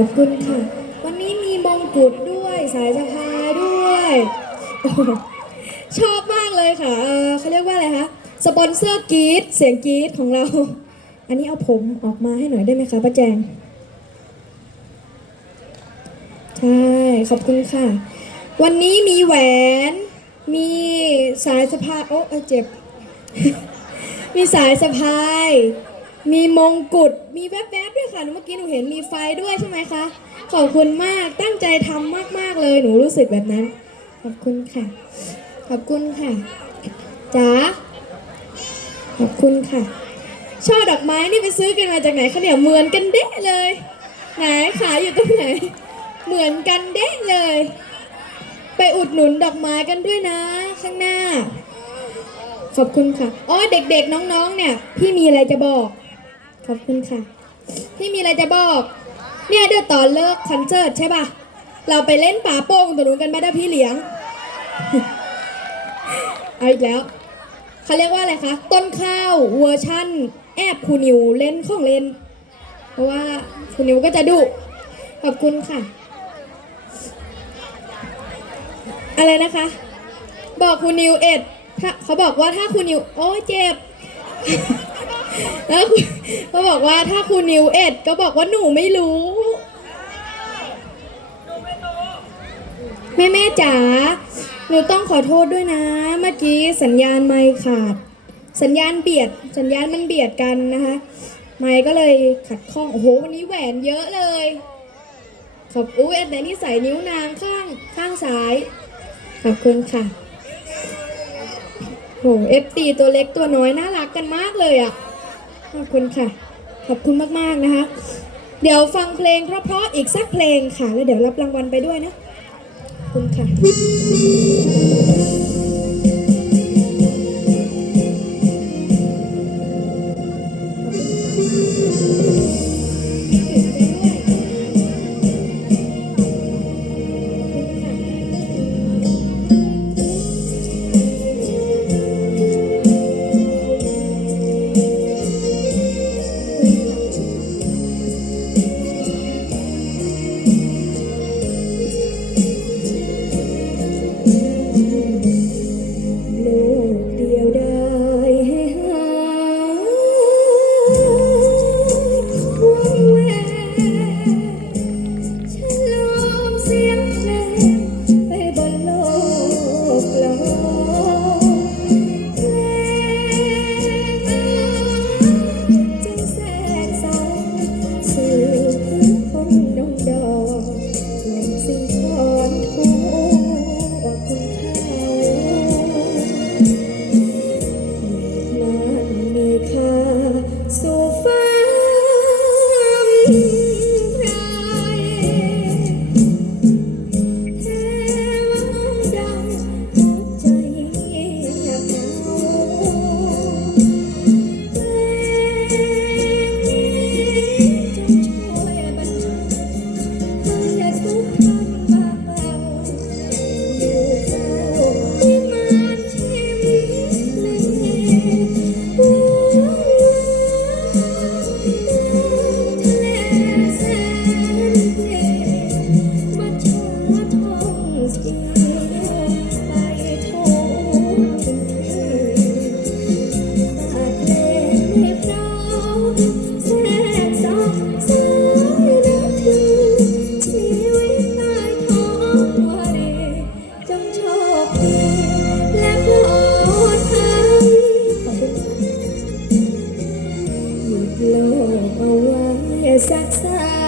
อบคุณค่ะ วันนี้มีมงกุฎด้วยสายสะพายด้วยโอ้โหชอบมากเลยค่ะเอ่อเขาเรียกว่าอะไรคะ สปอนเซอร์กรีดเสียงกรีดของเรา อันนี้เอาผมออกมาให้หน่อยได้ไหมคะป้าแจง ใช่ ขอบคุณค่ะ วันนี้มีแหวน มีสายสะพาย โอ้เอ้ยเจ็บ มีสายสะพาย มีมงกุฎ มีแวบๆด้วยค่ะเมื่อกี้หนูเห็นมีไฟด้วยใช่ไหมคะ ขอบคุณมาก ตั้งใจทำมากๆเลย หนูรู้สึกแบบนั้น ขอบคุณค่ะ ขอบคุณค่ะ จ๋า ขอบคุณค่ะ ช่อดอกไม้นี่ไปซื้อกันมาจากไหนคะเนี่ย เหมือนกันเด้เลย ไหนขายอยู่ตรงไหน เหมือนกันเด้เลย ไปอุดหนุนดอกไม้กันด้วยนะ ข้างหน้า ขอบคุณค่ะ อ๋อ เด็กๆ น้องๆ เนี่ย พี่มีอะไรจะบอก ขอบคุณค่ะ พี่มีอะไรจะบอก เนี่ยเดี๋ยวตอนเลิกคอนเสิร์ตใช่ป่ะ เราไปเล่นป่าโป่งตรงนู้นกันไหมได้พี่เหลียง เอาอีกแล้ว เขาเรียกว่าอะไรคะ ต้นข้าวเวอร์ชั่น แอบคูนิวเล่นของเล่น เพราะว่าคูนิวก็จะดุ ขอบคุณค่ะ อะไรนะคะ บอกคูนิวเอ็ด ถ้าเขาบอกว่าถ้าคูนิว โอ้เจ็บ แล้วคุณเขาบอกว่าถ้าครูนิวเอ็ดก็บอกว่าหนูไม่รู้ แม่แม่จ๋าหนูต้องขอโทษด้วยนะ เมื่อกี้สัญญาณไม่ขาด สัญญาณเบียด สัญญาณมันเบียดกันนะคะไม้ก็เลยขัดข้อง โอ้โห วันนี้แหวนเยอะเลย ขอบอุ้ยอันไหนนี่ใส่นิ้วนางข้างข้างซ้าย ขอบคุณค่ะโหเอฟตีตัวเล็กตัวน้อยน่ารักกันมากเลยอะ ขอบคุณค่ะ ขอบคุณมากๆนะคะ เดี๋ยวฟังเพลงเพราะๆอีกสักเพลงค่ะ แล้วเดี๋ยวรับรางวัลไปด้วยนะขอบคุณค่ะ สู่ฟ้า โลกเอาไว้สักสา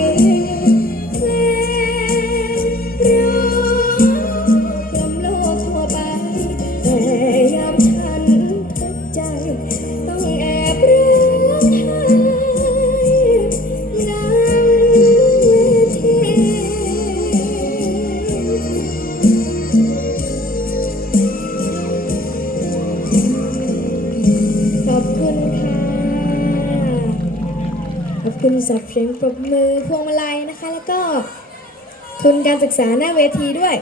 อบคุณค่ะ ขอบคุณสำหรับเสียงปรบมือพวงมาลัยนะคะ แล้วก็ทุนการศึกษาหน้าเวทีด้วย